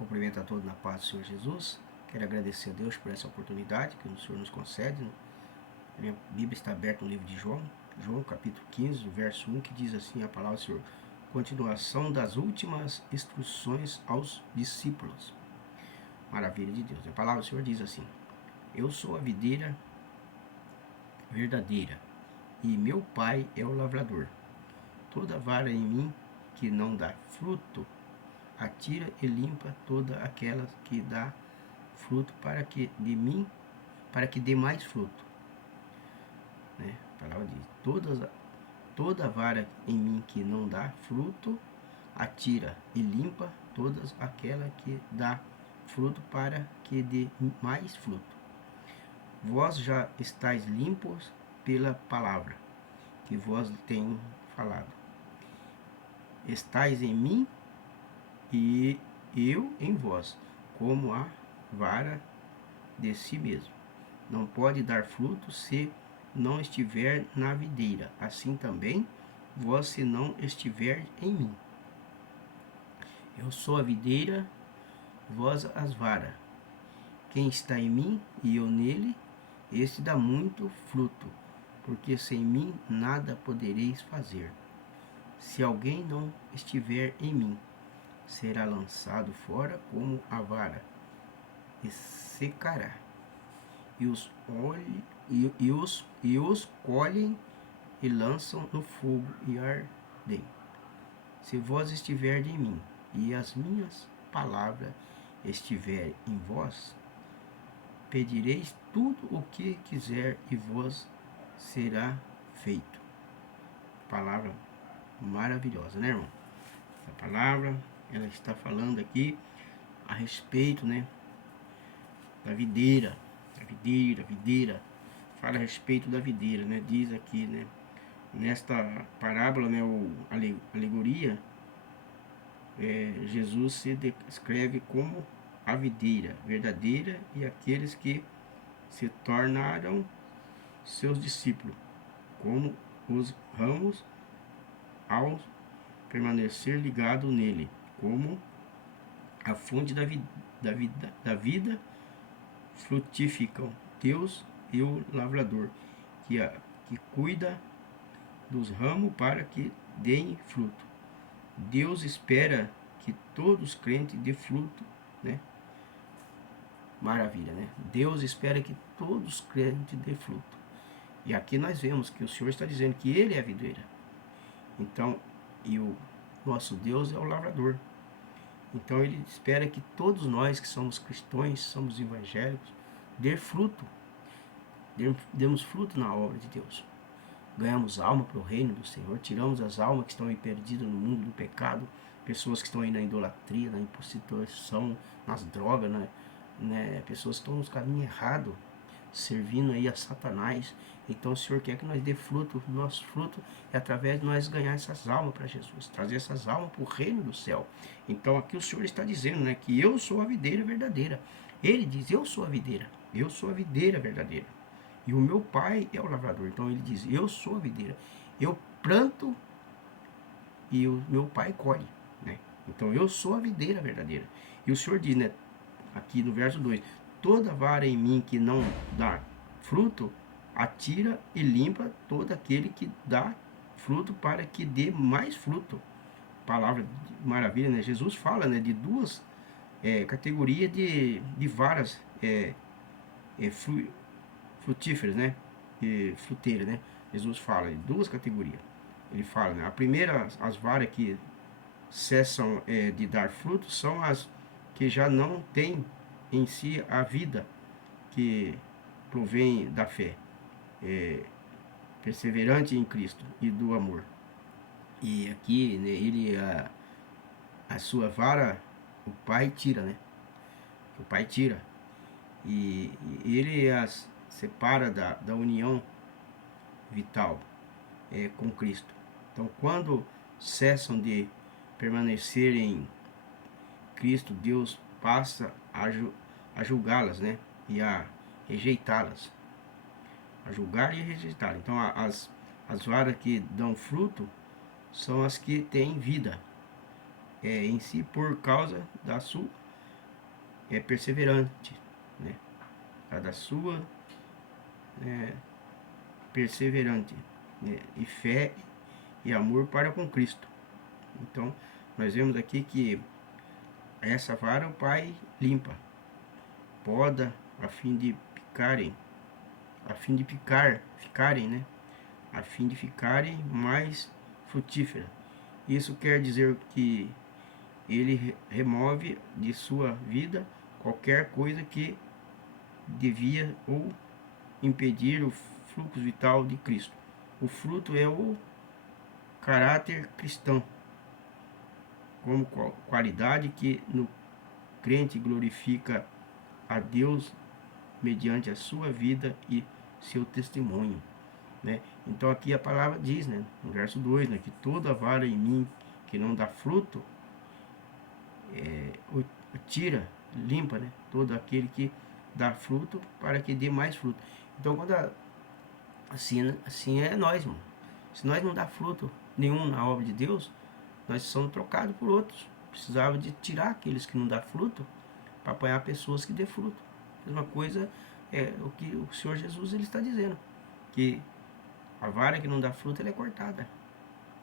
Cumprimento a todos na paz do Senhor Jesus. Quero agradecer a Deus por essa oportunidade que o Senhor nos concede. A minha Bíblia está aberta no livro de João, capítulo 15, verso 1, que diz assim a palavra do Senhor: continuação das últimas instruções aos discípulos. Maravilha de Deus. A palavra do Senhor diz assim: eu sou a videira verdadeira e meu Pai é o lavrador. Toda vara em mim que não dá fruto, atira e limpa toda aquela que dá fruto, para que dê mais fruto. Né? A palavra diz: toda vara em mim que não dá fruto, atira e limpa todas aquela que dá fruto, para que dê mais fruto. Vós já estáis limpos pela palavra que vos tenho falado. Estais em mim e eu em vós, como a vara de si mesmo não pode dar fruto se não estiver na videira, assim também vós, se não estiver em mim. Eu sou a videira, vós as varas. Quem está em mim e eu nele, este dá muito fruto, porque sem mim nada podereis fazer. Se alguém não estiver em mim, será lançado fora como a vara, e secará. E os colhem e lançam no fogo e ardem. Se vós estiverdes em mim, e as minhas palavras estiverem em vós, pedireis tudo o que quiser e vos será feito. Palavra maravilhosa, né, irmão? A palavra, ela está falando aqui a respeito, né, da videira. A videira, fala a respeito da videira, né? Diz aqui, né, nesta parábola, né, ou alegoria, Jesus se descreve como a videira verdadeira e aqueles que se tornaram seus discípulos, como os ramos ao permanecer ligado nele, como a fonte da vida frutificam. Deus e o lavrador, que cuida dos ramos para que deem fruto. Deus espera que todos os crentes dê fruto, né? Maravilha, né? Deus espera que todos os crentes dê fruto. E aqui nós vemos que o Senhor está dizendo que Ele é a videira. Então, e o nosso Deus é o lavrador. Então Ele espera que todos nós que somos cristãos, somos evangélicos, demos fruto na obra de Deus. Ganhamos alma para o reino do Senhor, tiramos as almas que estão aí perdidas no mundo do pecado, pessoas que estão aí na idolatria, na prostituição, nas drogas, né? Pessoas que estão nos caminhos errados, servindo aí a Satanás. Então o Senhor quer que nós dê fruto. Nosso fruto é através de nós ganhar essas almas para Jesus, trazer essas almas para o reino do céu. Então aqui o Senhor está dizendo, né, que eu sou a videira verdadeira. Ele diz: eu sou a videira verdadeira. E o meu Pai é o lavrador. Então ele diz: eu sou a videira. Eu planto e o meu Pai colhe, né? Então eu sou a videira verdadeira. E o Senhor diz, né, aqui no verso 2: toda vara em mim que não dá fruto, atira e limpa todo aquele que dá fruto, para que dê mais fruto. Palavra de maravilha, né? Jesus fala, né, de duas categorias de varas frutíferas, né? Fruteiras, né? Jesus fala de duas categorias. Ele fala, né? A primeira, as varas que cessam de dar frutos, são as que já não têm em si a vida que provém da fé, perseverante em Cristo e do amor. E aqui, né, ele, a sua vara, o Pai tira, né? O Pai tira. E ele as separa da união vital com Cristo. Então, quando cessam de permanecer em Cristo, Deus passa a julgá-las, né? E a rejeitá-las. A julgar e a rejeitar. Então, as varas que dão fruto são as que têm vida em si, por causa da sua é perseverante, né? Cada sua perseverante, né? E fé e amor para com Cristo. Então, nós vemos aqui que essa vara o Pai limpa, poda a fim de picarem, ficarem, né? A fim de ficarem mais frutíferas. Isso quer dizer que ele remove de sua vida qualquer coisa que devia ou impedir o fluxo vital de Cristo. O fruto é o caráter cristão, como qualidade que no crente glorifica a Deus mediante a sua vida e seu testemunho, né? Então aqui a palavra diz, né, no verso 2, né, que toda vara em mim que não dá fruto, o tira, limpa, né, todo aquele que dá fruto para que dê mais fruto. Então quando assim é nós, mano. Se nós não dá fruto nenhum na obra de Deus, nós somos trocados por outros. Precisava de tirar aqueles que não dá fruto para apanhar pessoas que dê fruto. A mesma coisa é o que o Senhor Jesus ele está dizendo, que a vara que não dá fruto ela é cortada,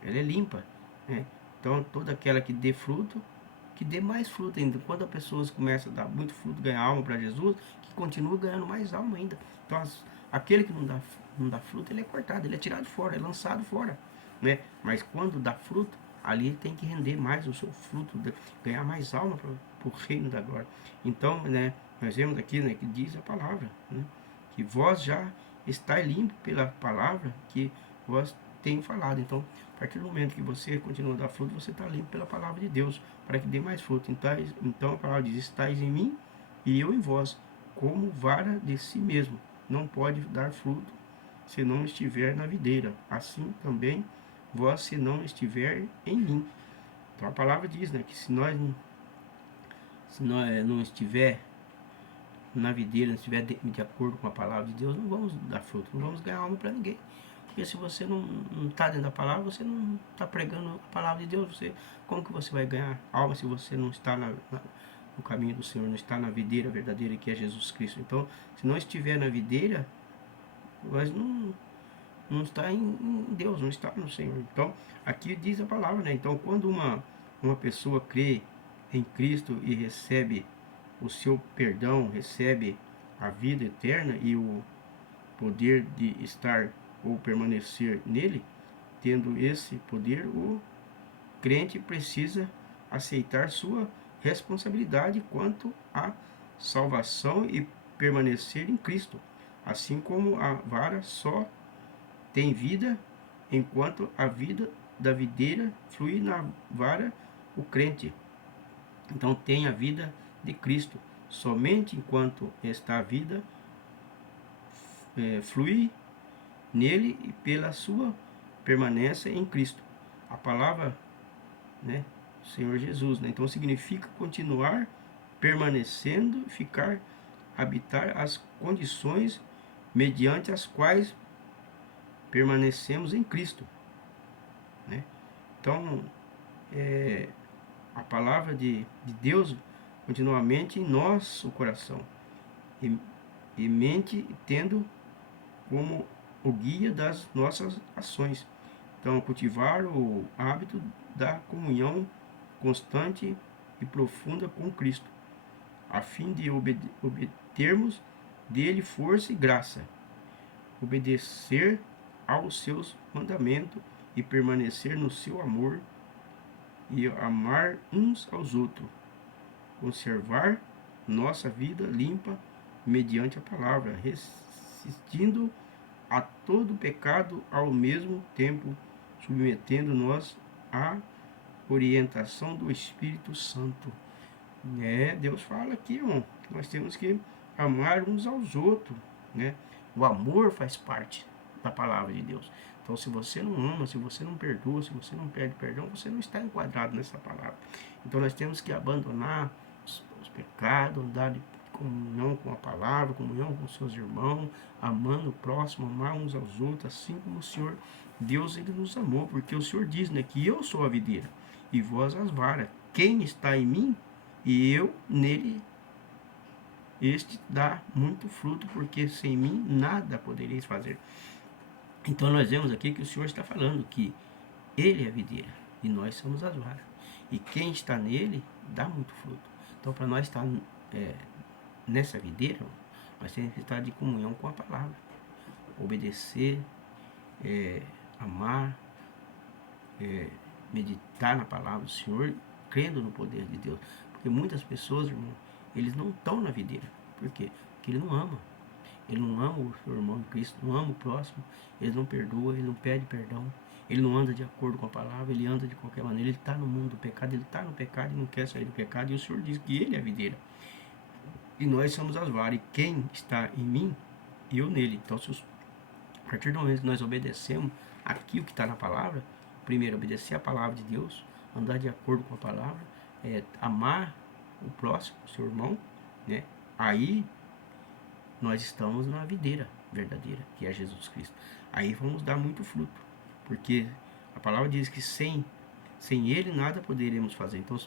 ela é limpa, né? Então toda aquela que dê fruto, que dê mais fruto ainda. Quando a pessoa começa a dar muito fruto, ganhar alma para Jesus, que continua ganhando mais alma ainda. Então aquele que não dá fruto, ele é cortado, ele é tirado fora, é lançado fora, né? Mas quando dá fruto, ali ele tem que render mais o seu fruto, ganhar mais alma para o reino da glória. Então, né, nós vemos aqui, né, que diz a palavra, né, que vós já estáis limpo pela palavra que vós tenho falado. Então, a partir do momento que você continua a dar fruto, você está limpo pela palavra de Deus, para que dê mais fruto. Então a palavra diz, estáis em mim e eu em vós, como vara de si mesmo. Não pode dar fruto se não estiver na videira. Assim também vós, se não estiver em mim. Então a palavra diz, né, que se nós não estiver na videira, não estiver de acordo com a palavra de Deus, não vamos dar fruto, não vamos ganhar alma para ninguém. Porque se você não está dentro da palavra, você não está pregando a palavra de Deus. Como que você vai ganhar alma se você não está no caminho do Senhor, não está na videira verdadeira que é Jesus Cristo? Então, se não estiver na videira, nós não está em Deus, não está no Senhor. Então, aqui diz a palavra, né? Então, quando uma pessoa crê em Cristo e recebe o seu perdão, recebe a vida eterna e o poder de estar ou permanecer nele, tendo esse poder, o crente precisa aceitar sua responsabilidade quanto à salvação e permanecer em Cristo, assim como a vara só tem vida enquanto a vida da videira flui na vara o crente. Então tem a vida de Cristo. Somente enquanto esta vida flui nele e pela sua permanência em Cristo. A palavra, né, Senhor Jesus, né? Então significa continuar permanecendo, habitar as condições mediante as quais permanecemos em Cristo, né? Então, a palavra de Deus continuamente em nosso coração e mente, tendo como o guia das nossas ações. Então, cultivar o hábito da comunhão constante e profunda com Cristo, a fim de obtermos dele força e graça, obedecer aos seus mandamentos e permanecer no seu amor e amar uns aos outros, conservar nossa vida limpa mediante a palavra, resistindo a todo pecado ao mesmo tempo, submetendo-nos à orientação do Espírito Santo. Deus fala aqui, irmão, que nós temos que amar uns aos outros, né? O amor faz parte da palavra de Deus. Então, se você não ama, se você não perdoa, se você não pede perdão, você não está enquadrado nessa palavra. Então, nós temos que abandonar os pecados, andar de comunhão com a palavra, comunhão com seus irmãos, amando o próximo, amar uns aos outros, assim como o Senhor Deus ele nos amou, porque o Senhor diz, né, que eu sou a videira e vós as varas. Quem está em mim e eu nele, este dá muito fruto, porque sem mim nada podereis fazer. Então nós vemos aqui que o Senhor está falando que Ele é a videira e nós somos as varas. E quem está nele dá muito fruto. Então para nós estar nessa videira, nós temos que estar de comunhão com a palavra. Obedecer, amar, meditar na palavra do Senhor, crendo no poder de Deus. Porque muitas pessoas, irmão, eles não estão na videira. Por quê? Porque ele não ama. Ele não ama o seu irmão em Cristo, não ama o próximo, ele não perdoa, ele não pede perdão, ele não anda de acordo com a palavra, ele anda de qualquer maneira, ele está no mundo do pecado, ele está no pecado e não quer sair do pecado, e o Senhor diz que ele é a videira. E nós somos as varas, e quem está em mim, eu nele. Então, a partir do momento que nós obedecemos aquilo que está na palavra, primeiro, obedecer a palavra de Deus, andar de acordo com a palavra, amar o próximo, o seu irmão, né? Aí nós estamos na videira verdadeira, que é Jesus Cristo. Aí vamos dar muito fruto, porque a palavra diz que sem Ele nada poderemos fazer. Então,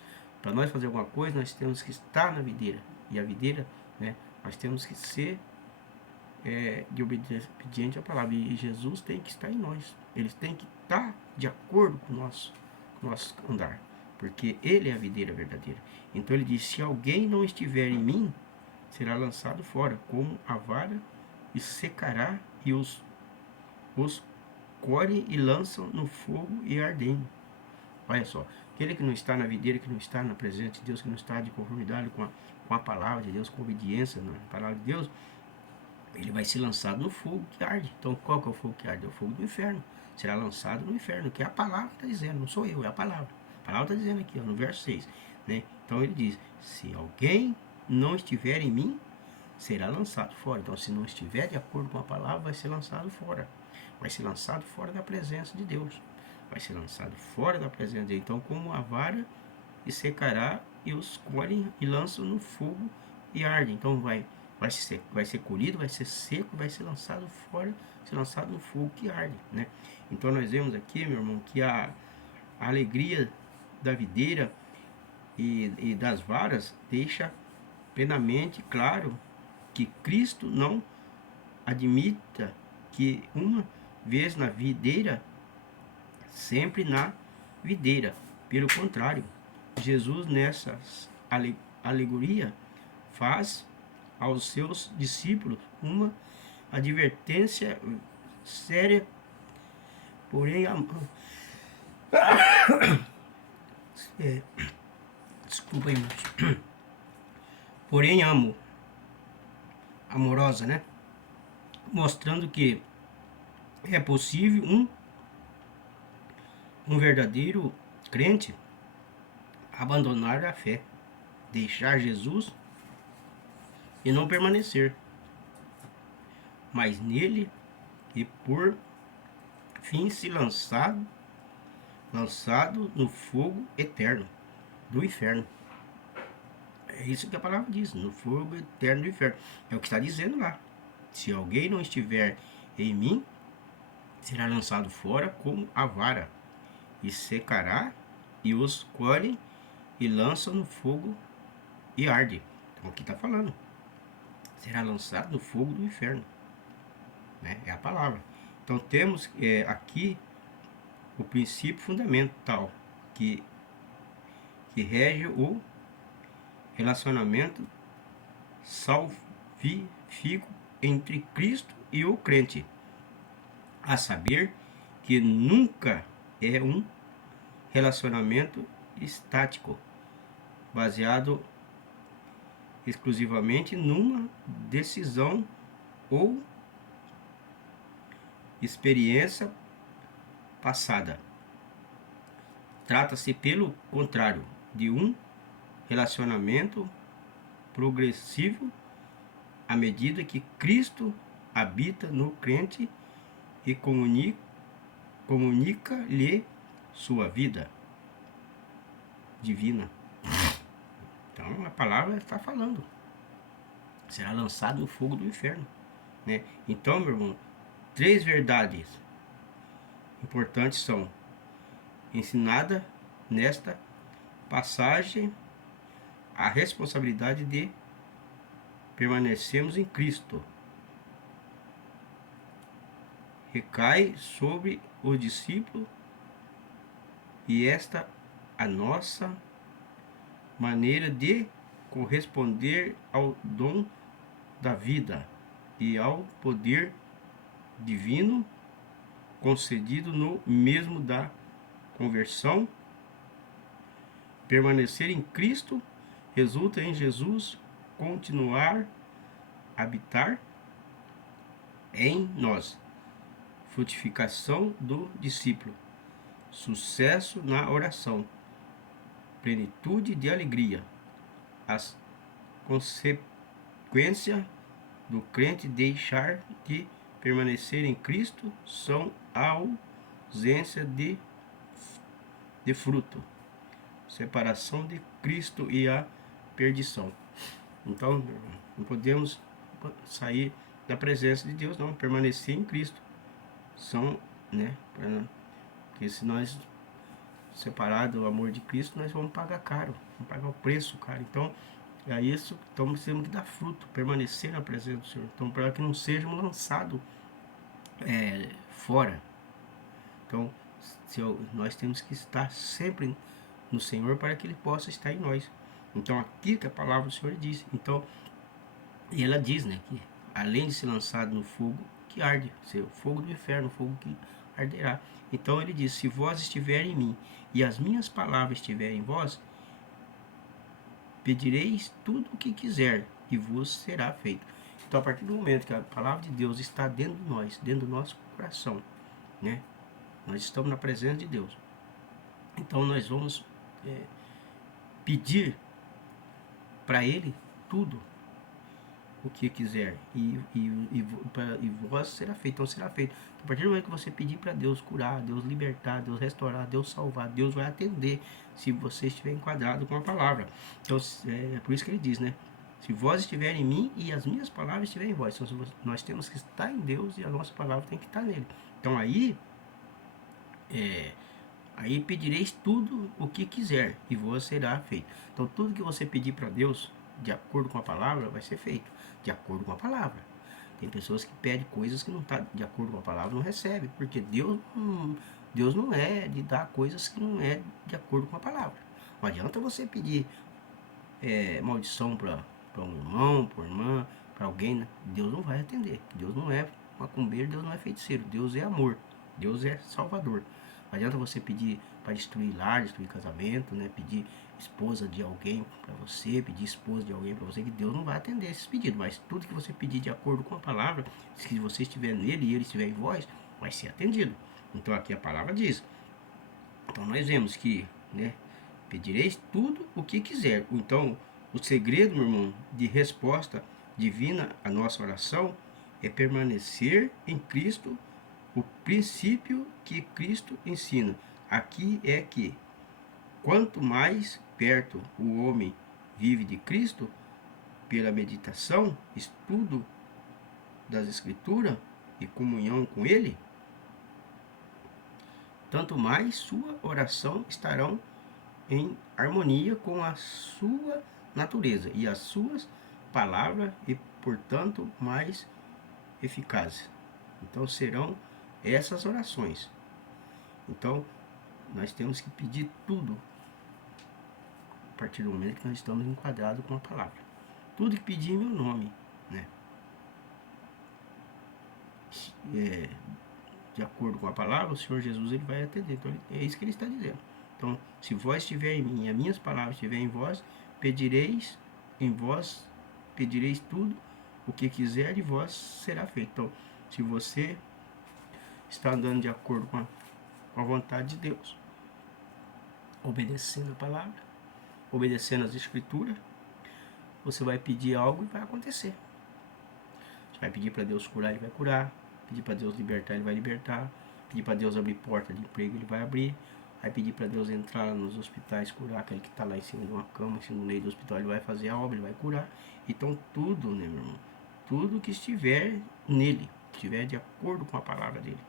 para nós fazer alguma coisa, nós temos que estar na videira. E a videira, né, nós temos que ser de obediente à palavra. E Jesus tem que estar em nós. Ele tem que estar de acordo com o nosso andar, porque Ele é a videira verdadeira. Então ele diz: se alguém não estiver em mim, será lançado fora, como a vara, e secará, e os colhem e lançam no fogo e ardendo. Olha só, aquele que não está na videira, que não está na presença de Deus, que não está de conformidade com a palavra de Deus, com obediência na palavra de Deus, ele vai ser lançado no fogo que arde. Então qual que é o fogo que arde? É o fogo do inferno. Será lançado no inferno, que é a palavra que está dizendo, não sou eu, é a palavra. A palavra está dizendo aqui, ó, no verso 6. Né? Então ele diz: se alguém não estiver em mim, será lançado fora. Então, se não estiver de acordo com a palavra, vai ser lançado fora. Vai ser lançado fora da presença de Deus. Vai ser lançado fora da presença de Deus. Então, como a vara, e secará, e os colhem e lançam no fogo e arde. Então, vai ser colhido, vai ser seco, vai ser lançado fora, ser lançado no fogo que arde. Né? Então, nós vemos aqui, meu irmão, que a alegria da videira e das varas deixa plenamente claro que Cristo não admita que uma vez na videira, sempre na videira. Pelo contrário, Jesus nessa alegoria faz aos seus discípulos uma advertência séria, porém desculpa aí, porém amorosa, né? Mostrando que é possível um verdadeiro crente abandonar a fé, deixar Jesus e não permanecer mas nele, e por fim se lançado no fogo eterno do inferno. É isso que a palavra diz, no fogo eterno do inferno. É o que está dizendo lá. Se alguém não estiver em mim, será lançado fora como a vara, e secará, e os colhem e lançam no fogo e arde. Então aqui está falando. Será lançado no fogo do inferno. Né? É a palavra. Então temos aqui o princípio fundamental que rege o relacionamento salvífico entre Cristo e o crente, a saber que nunca é um relacionamento estático, baseado exclusivamente numa decisão ou experiência passada. Trata-se, pelo contrário, de um relacionamento progressivo à medida que Cristo habita no crente e comunica-lhe sua vida divina. Então a palavra está falando. Será lançado no fogo do inferno. Né? Então, meu irmão, 3 verdades importantes são ensinadas nesta passagem: a responsabilidade de permanecemos em Cristo, recai sobre o discípulo, e esta a nossa maneira de corresponder ao dom da vida e ao poder divino concedido no mesmo da conversão. Permanecer em Cristo resulta em Jesus continuar a habitar em nós. Frutificação do discípulo, sucesso na oração, plenitude de alegria. As consequências do crente deixar de permanecer em Cristo são a ausência de fruto, separação de Cristo e a perdição. Então, não podemos sair da presença de Deus, não, permanecer em Cristo. Porque se nós separar do amor de Cristo, nós vamos pagar caro, vamos pagar o preço caro. Então, é isso, então nós temos que dar fruto, permanecer na presença do Senhor. Então, para que não sejamos lançados fora. Então, nós temos que estar sempre no Senhor para que Ele possa estar em nós. Então, aqui que a palavra do Senhor diz. Então, e ela diz, que além de ser lançado no fogo que arde, o fogo do inferno, o fogo que arderá. Então ele diz: se vós estiverem em mim e as minhas palavras estiverem em vós, pedireis tudo o que quiser e vos será feito. Então, a partir do momento que a palavra de Deus está dentro de nós, dentro do nosso coração, nós estamos na presença de Deus. Então nós vamos pedir para Ele tudo o que quiser, e vós será feito. Então será feito. A partir do momento que você pedir para Deus curar, Deus libertar, Deus restaurar, Deus salvar, Deus vai atender, se você estiver enquadrado com a palavra. Então é por isso que ele diz, se vós estiverem em mim e as minhas palavras estiverem em vós. Então nós temos que estar em Deus e a nossa palavra tem que estar nele. Então aí pedireis tudo o que quiser e vos será feito. Então tudo que você pedir para Deus, de acordo com a palavra, vai ser feito de acordo com a palavra. Tem pessoas que pedem coisas que não estão de acordo com a palavra, não recebe, porque Deus não é de dar coisas que não é de acordo com a palavra. Não adianta você pedir maldição para um irmão, para uma irmã, para alguém, Deus não vai atender. Deus não é macumbeiro, Deus não é feiticeiro, Deus é amor, Deus é salvador. Não adianta você pedir para destruir lar, destruir casamento, pedir esposa de alguém para você, pedir esposa de alguém para você, que Deus não vai atender esses pedidos. Mas tudo que você pedir de acordo com a palavra, se você estiver nele e ele estiver em vós, vai ser atendido. Então aqui a palavra diz. Então nós vemos que, pedireis tudo o que quiser. Então o segredo, meu irmão, de resposta divina à nossa oração é permanecer em Cristo. O princípio que Cristo ensina aqui é que quanto mais perto o homem vive de Cristo, pela meditação, estudo das Escrituras e comunhão com Ele, tanto mais sua oração estarão em harmonia com a sua natureza e as suas palavras, e portanto mais eficazes. Então serão essas orações. Então nós temos que pedir tudo a partir do momento que nós estamos enquadrados com a palavra. Tudo que pedir em meu nome, de acordo com a palavra, o Senhor Jesus ele vai atender. Então é isso que ele está dizendo. Então, se vós estiver em mim e as minhas palavras estiverem em vós, pedireis tudo o que quiser e vós será feito. Então, se você está andando de acordo com a vontade de Deus, obedecendo a palavra, obedecendo as Escrituras, você vai pedir algo e vai acontecer. Você vai pedir para Deus curar, Ele vai curar. Pedir para Deus libertar, Ele vai libertar. Pedir para Deus abrir porta de emprego, Ele vai abrir. Vai pedir para Deus entrar nos hospitais, curar aquele que está lá em cima de uma cama, em cima do meio do hospital, Ele vai fazer a obra, Ele vai curar. Então tudo, meu irmão, tudo que estiver nele, estiver de acordo com a palavra dele,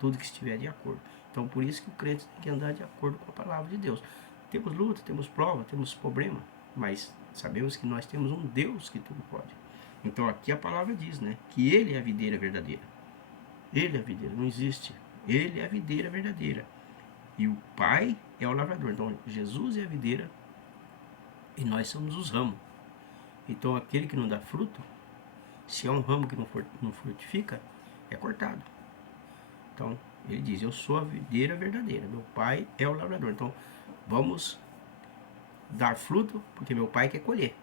tudo que estiver de acordo. Então por isso que o crente tem que andar de acordo com a palavra de Deus. Temos luta, temos prova, temos problema, mas sabemos que nós temos um Deus que tudo pode. Então aqui a palavra diz, né? Que ele é a videira verdadeira. Ele é a videira, não existe. Ele é a videira verdadeira. E o Pai é o lavrador. Então Jesus é a videira e nós somos os ramos. Então aquele que não dá fruto, se é um ramo que não frutifica, é cortado. Então ele diz, eu sou a videira verdadeira, meu Pai é o lavrador. Então vamos dar fruto porque meu Pai quer colher.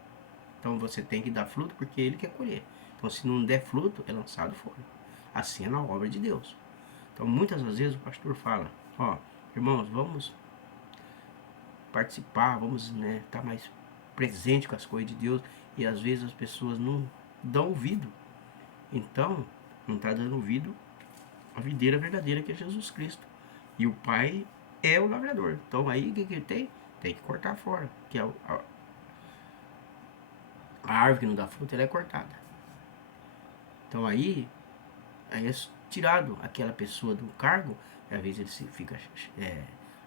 Então você tem que dar fruto porque ele quer colher. Então se não der fruto, é lançado fora. Assim é na obra de Deus. Então muitas das vezes o pastor fala, ó, irmãos, vamos participar, vamos, né, estar mais presente com as coisas de Deus, e às vezes as pessoas não dão ouvido. Então, não está dando ouvido à videira verdadeira que é Jesus Cristo. E o Pai é o lavrador. Então aí o que ele tem? Tem que cortar fora. Que a árvore que não dá fruto, ela é cortada. Então aí é tirado aquela pessoa do cargo, e às vezes ele fica,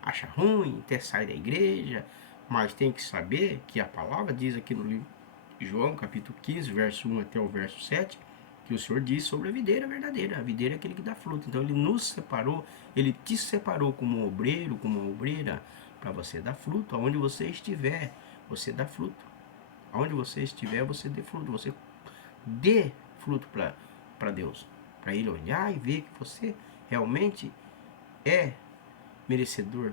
acha ruim, até sai da igreja, mas tem que saber que a palavra diz aqui no livro de João, capítulo 15, verso 1 até o verso 7, que o Senhor diz sobre a videira verdadeira. A videira é aquele que dá fruto. Então ele nos separou, ele te separou como um obreiro, como uma obreira, para você dar fruto. Aonde você estiver, você dá fruto. Aonde você estiver, você dê fruto. Você dê fruto para Deus, para ele olhar e ver que você realmente é merecedor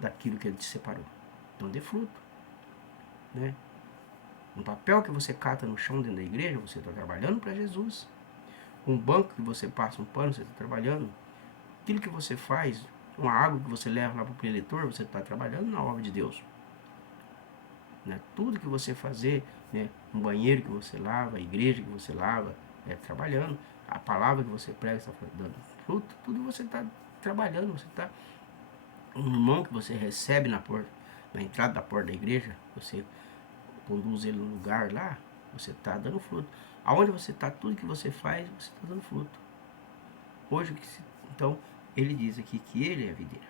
daquilo que ele te separou. Então dê fruto, né? Um papel que você cata no chão dentro da igreja, você está trabalhando para Jesus. Um banco que você passa um pano, você está trabalhando. Aquilo que você faz, uma água que você leva lá para o preletor, você está trabalhando na obra de Deus. Né? Tudo que você fazer, né? Um banheiro que você lava, a igreja que você lava, trabalhando. A palavra que você prega está dando fruto, tudo você está trabalhando, você está. Um irmão que você recebe na entrada da porta da igreja, você conduz ele no lugar lá, você está dando fruto. Aonde você está, tudo que você faz, você está dando fruto. Hoje, então, ele diz aqui que ele é a videira.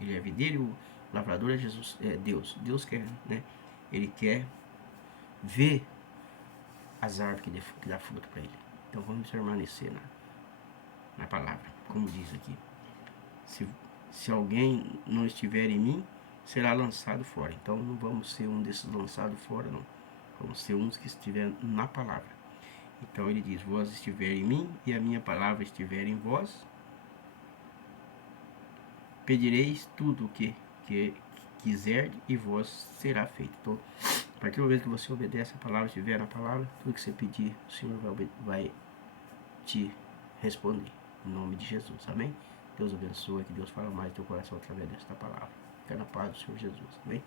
Ele é a videira e o lavrador é Jesus, é Deus. Deus quer, né? Ele quer ver as árvores que dá fruto para ele. Então vamos permanecer na palavra, como diz aqui. Se alguém não estiver em mim, será lançado fora. Então não vamos ser um desses lançados fora, não. Vamos ser uns que estiver na palavra. Então ele diz, vós estiver em mim e a minha palavra estiver em vós, pedireis tudo o que quiser e vós será feito. Então, a partir do momento que você obedece a palavra, estiver na palavra, tudo que você pedir, o Senhor vai te responder. Em nome de Jesus, amém? Deus abençoe, que Deus fale mais do teu coração através desta palavra. Fica na paz do Senhor Jesus, amém?